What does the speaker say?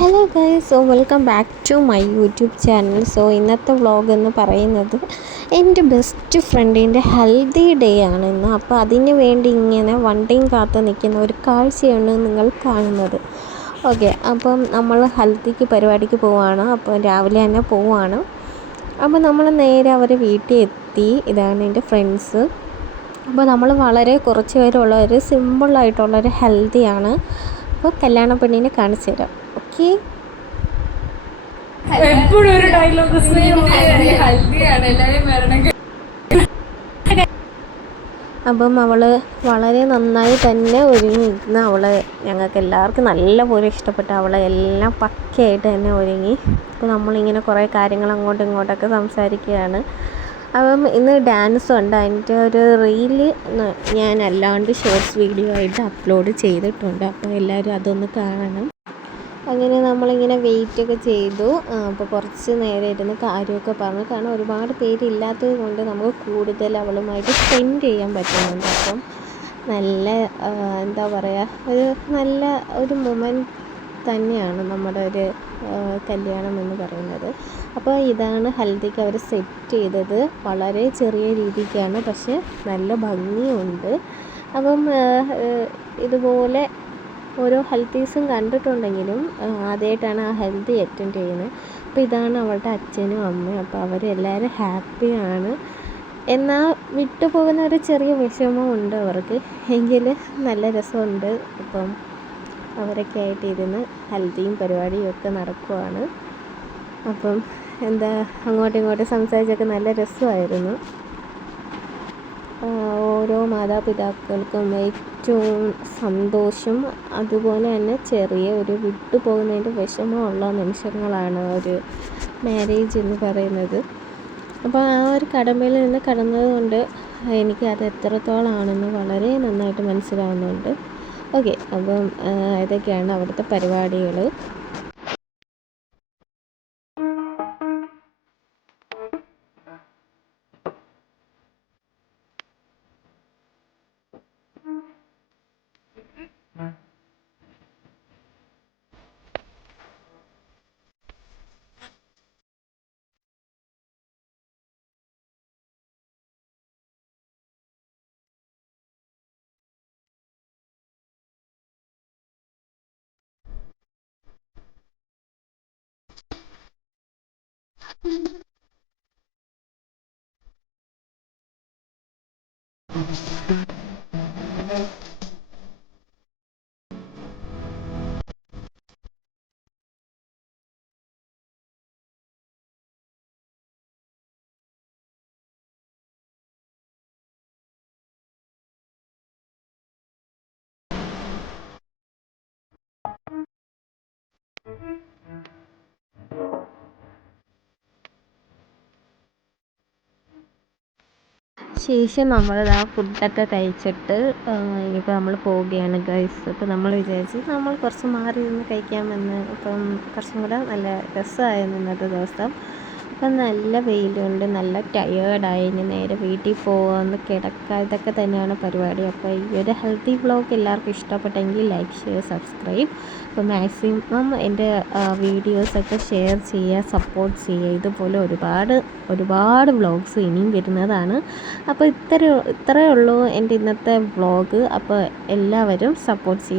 Hello guys, so welcome back to my YouTube channel. So ഇന്നത്തെ vlog എന്ന് പറയുന്നത് എൻ്റെ ബെസ്റ്റ് ഫ്രണ്ടിൻ്റെ ഹെൽത്തി ഡേ ആണ് ഇന്ന്. അപ്പോൾ അതിന് വേണ്ടി ഇങ്ങനെ വണ്ടിയും കാത്ത് നിൽക്കുന്ന ഒരു കാഴ്ചയാണ് നിങ്ങൾ കാണുന്നത്. ഓക്കെ, അപ്പം നമ്മൾ ഹെൽത്തിക്ക് പരിപാടിക്ക് പോവുകയാണ്. അപ്പോൾ രാവിലെ തന്നെ പോവുകയാണ്. അപ്പോൾ നമ്മൾ നേരെ അവരെ വീട്ടിൽ എത്തി. ഇതാണ് എൻ്റെ ഫ്രണ്ട്സ്. അപ്പോൾ നമ്മൾ വളരെ കുറച്ച് പേരുള്ളവർ, സിമ്പിളായിട്ടുള്ളൊരു ഹെൽത്തിയാണ്. അപ്പോൾ കല്യാണ പെണ്ണിനെ കാണിച്ചു തരാം. ഓക്കെ, എപ്പോഴും ഒരു ഡയലോഗ് അപ്പം അവൾ വളരെ നന്നായി തന്നെ ഒരുങ്ങിയിരുന്ന ഞങ്ങൾക്ക് എല്ലാവർക്കും നല്ലപോലെ ഇഷ്ടപ്പെട്ടു. അവളെ എല്ലാം പക്കയായിട്ട് തന്നെ ഒരുങ്ങി. അപ്പോൾ നമ്മളിങ്ങനെ കുറേ കാര്യങ്ങൾ അങ്ങോട്ടും ഇങ്ങോട്ടൊക്കെ സംസാരിക്കുകയാണ്. അപ്പം ഇന്ന് ഡാൻസ് ഉണ്ട്. അതിൻ്റെ ഒരു റീല് ഞാൻ അല്ലാണ്ട് ഷോർട്സ് വീഡിയോ ആയിട്ട് അപ്ലോഡ് ചെയ്തിട്ടുണ്ട്. അപ്പോൾ എല്ലാവരും അതൊന്ന് കാണണം. അങ്ങനെ നമ്മളിങ്ങനെ വെയിറ്റൊക്കെ ചെയ്തു. അപ്പോൾ കുറച്ച് നേരം ഇരുന്ന് കാര്യമൊക്കെ പറഞ്ഞു. കാരണം ഒരുപാട് പേരില്ലാത്തത് കൊണ്ട് നമുക്ക് കൂടുതൽ അവളുമായിട്ട് സ്പെൻഡ് ചെയ്യാൻ പറ്റുന്നുണ്ട്. അപ്പം നല്ല എന്താ പറയുക, ഒരു നല്ല ഒരു മൊമെൻറ്റ് തന്നെയാണ് നമ്മുടെ ഒരു കല്യാണം എന്ന് പറയുന്നത്. അപ്പോൾ ഇതാണ് ഹൽദിക്ക് അവർ സെറ്റ് ചെയ്തത്. വളരെ ചെറിയ രീതിക്കാണ്, പക്ഷേ നല്ല ഭംഗിയുണ്ട്. അപ്പം ഇതുപോലെ ഓരോ ഹെൽത്തീസും കണ്ടിട്ടുണ്ടെങ്കിലും ആദ്യമായിട്ടാണ് ആ ഹെൽത്തി അറ്റൻഡ് ചെയ്യുന്നത്. അപ്പോൾ ഇതാണ് അവളുടെ അച്ഛനും അമ്മയും. അപ്പോൾ അവരെല്ലാവരും ഹാപ്പിയാണ്. എന്നാൽ വിട്ടുപോകുന്ന ഒരു ചെറിയ വിഷമമുണ്ട് അവർക്ക്, എങ്കിൽ നല്ല രസമുണ്ട്. അപ്പം അവരൊക്കെ ആയിട്ട് ഇരുന്ന് ഹൽദിയും പരിപാടിയും ഒക്കെ നടക്കുവാണ്. അപ്പം അങ്ങോട്ടും ഇങ്ങോട്ടും സംസാരിച്ചൊക്കെ നല്ല രസമായിരുന്നു. ഓരോ മാതാപിതാക്കൾക്കും ഏറ്റവും സന്തോഷം, അതുപോലെ തന്നെ ചെറിയ ഒരു വിട്ടുപോകുന്നതിൻ്റെ വിഷമമുള്ള നിമിഷങ്ങളാണ് ഒരു മാരേജ് എന്ന് പറയുന്നത്. അപ്പോൾ ആ ഒരു കടമയിൽ നിന്ന് കടന്നതുകൊണ്ട് എനിക്കത് എത്രത്തോളമാണെന്ന് വളരെ നന്നായിട്ട് മനസ്സിലാവുന്നുണ്ട്. ഓക്കെ, അപ്പം ഇതൊക്കെയാണ് അവിടുത്തെ പരിപാടികൾ. ശേഷം നമ്മളിതാ ഫുഡൊക്കെ കഴിച്ചിട്ട് ഇനിയിപ്പോൾ നമ്മൾ പോവുകയാണ് ഗൈസ്. അപ്പോൾ നമ്മൾ വിചാരിച്ച് നമ്മൾ കുറച്ച് മാറി നിന്ന് കഴിക്കാമെന്ന്. അപ്പം കുറച്ചും കൂടെ നല്ല രസമായിരുന്നു ഇന്നത്തെ ദിവസം. അപ്പം നല്ല വെയിലുണ്ട്, നല്ല ടയേർഡായി. ഇനി നേരെ വീട്ടിൽ പോകാമെന്ന് കിടക്കുക, ഇതൊക്കെ തന്നെയാണ് പരിപാടി. അപ്പോൾ ഈ ഒരു ഹെൽത്തി വ്ളോഗ് എല്ലാവർക്കും ഇഷ്ടപ്പെട്ടെങ്കിൽ ലൈക്ക്, ഷെയർ, സബ്സ്ക്രൈബ്. അപ്പോൾ മാക്സിമം എൻ്റെ വീഡിയോസൊക്കെ ഷെയർ ചെയ്യുക, സപ്പോർട്ട് ചെയ്യുക. ഇതുപോലെ ഒരുപാട് വ്ളോഗ്സ് ഇനിയും വരുന്നതാണ്. അപ്പോൾ ഇത്രയേ ഉള്ളൂ എൻ്റെ ഇന്നത്തെ വ്ളോഗ്. അപ്പോൾ എല്ലാവരും സപ്പോർട്ട് ചെയ്യുക.